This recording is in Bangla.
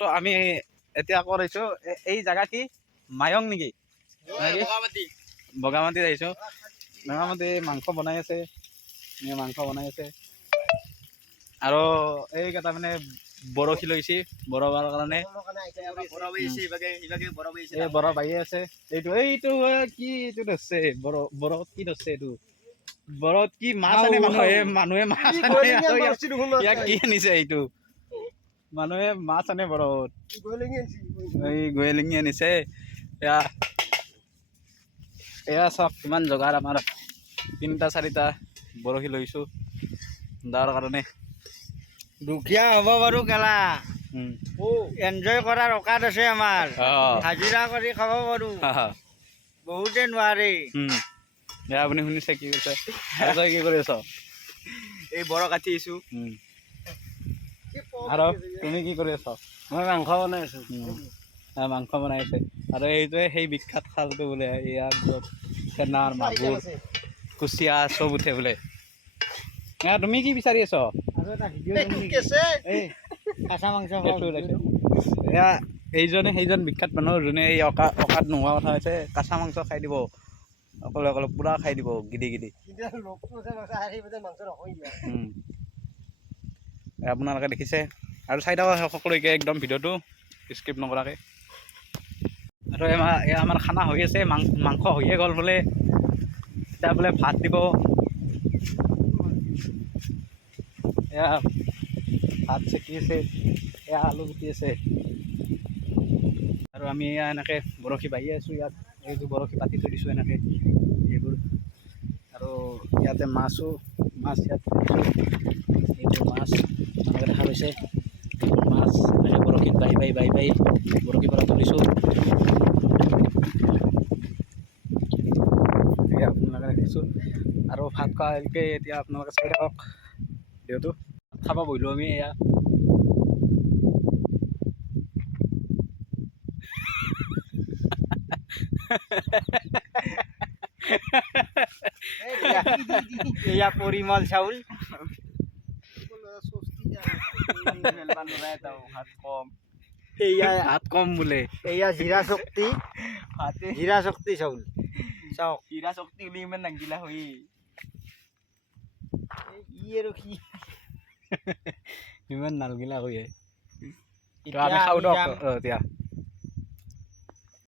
তো আমি এতিয়া এ- এই জেগা কি? মায়ং নেকি? বগামাটিত আহিছোঁ। বগামাটি মাংস বনাই আছে। মাংস বনাই আছে। আৰু এইকেইটা মানে বৰশী লৈছে বৰবাৰ কাৰণে। এই বৰ বাঢ়ি আছে। এইটো এইটো কি এইটো ধৰছে বৰ বৰত কি ধৰছে এইটো? বৰত কি মাছ আনে মানুহে মানুহে মাছ আনে ইয়াক কি আনিছে এইটো? মানুহে মাছ আনে বৰত এই গোৱেলিঙি আনিছে এয়া এয়া চাওক কিমান জোগাৰ আমাৰ তিনিটা চাৰিটা বৰশী লৈছোঁ দাৰ কাৰণে দুখীয়া হ'ব বাৰু উম। এনজয় কৰাৰ অকাত আছে আমাৰ হাজিৰা কৰি খাব পাৰোঁ। বহুতে নোৱাৰে আপুনি শুনিছে কি কৈছে কি কৰি আছ এই বৰ কাটি আহিছোঁ। আৰু তুমি কি কৰি আছ? মই মাংস বনাই আছোঁ। মাংস বনাই আছে। আৰু এইটোৱে সেই বিখ্যাত খালটো বোলে ইয়াত য'ত চেনাৰ মাগুৰ কুচিয়া চব উঠে বোলে। এয়া তুমি কি বিচাৰি আছ? আৰু এই কাঁচা মাংস এয়া এইজনে সেইজন বিখ্যাত মানুহ যোনে এই অকা অকাত নোহোৱা কথা হৈছে কেঁচা মাংস খাই দিব। অকলে অকলে পূৰা খাই দিব গিদি গিদি। আপোনালোকে দেখিছে। আৰু চাই থাকক সকলোকে একদম ভিডিঅ'টো স্কিপ নকৰাকৈ। আৰু আমাৰ খানা হৈ আছে, মাং- মাংস হৈয়ে গ'ল বোলে। এতিয়া বোলে ভাত দিব। এয়া ভাত চেকি আছে, এয়া আলু গুটি আছে। আৰু আমি এয়া এনেকৈ বৰশী বাঢ়ি আছোঁ ইয়াত। এইযোৰ বৰশী পাতি থৈ দিছোঁ এনেকৈ। এইবোৰ। আৰু ইয়াতে মাছো মাছ ইয়াত এইটো মাছ। আপোনালোকে দেখা পাইছে মাছ এনেকৈ বৰশীত বাঢ়ি বাঢ়ি বাঢ়ি বাঢ়ি বৰশীৰ পৰা তুলিছোঁ। আপোনালোকে দেখিছোঁ। আৰু ভাত খোৱাকৈ এতিয়া আপোনালোকে চাই থাকক। ভাত খাব বহিলোঁ আমি এয়া। এয়া পৰিমল চাউল। ভাত কম। বোলে। জিৰা শক্তি। জিৰা চাউল। চাওক। হীৰা শক্তি বুলি ইমান নাগিলা হৈ ই আৰু কি? ইমান নালগিলা হৈ এতিয়া।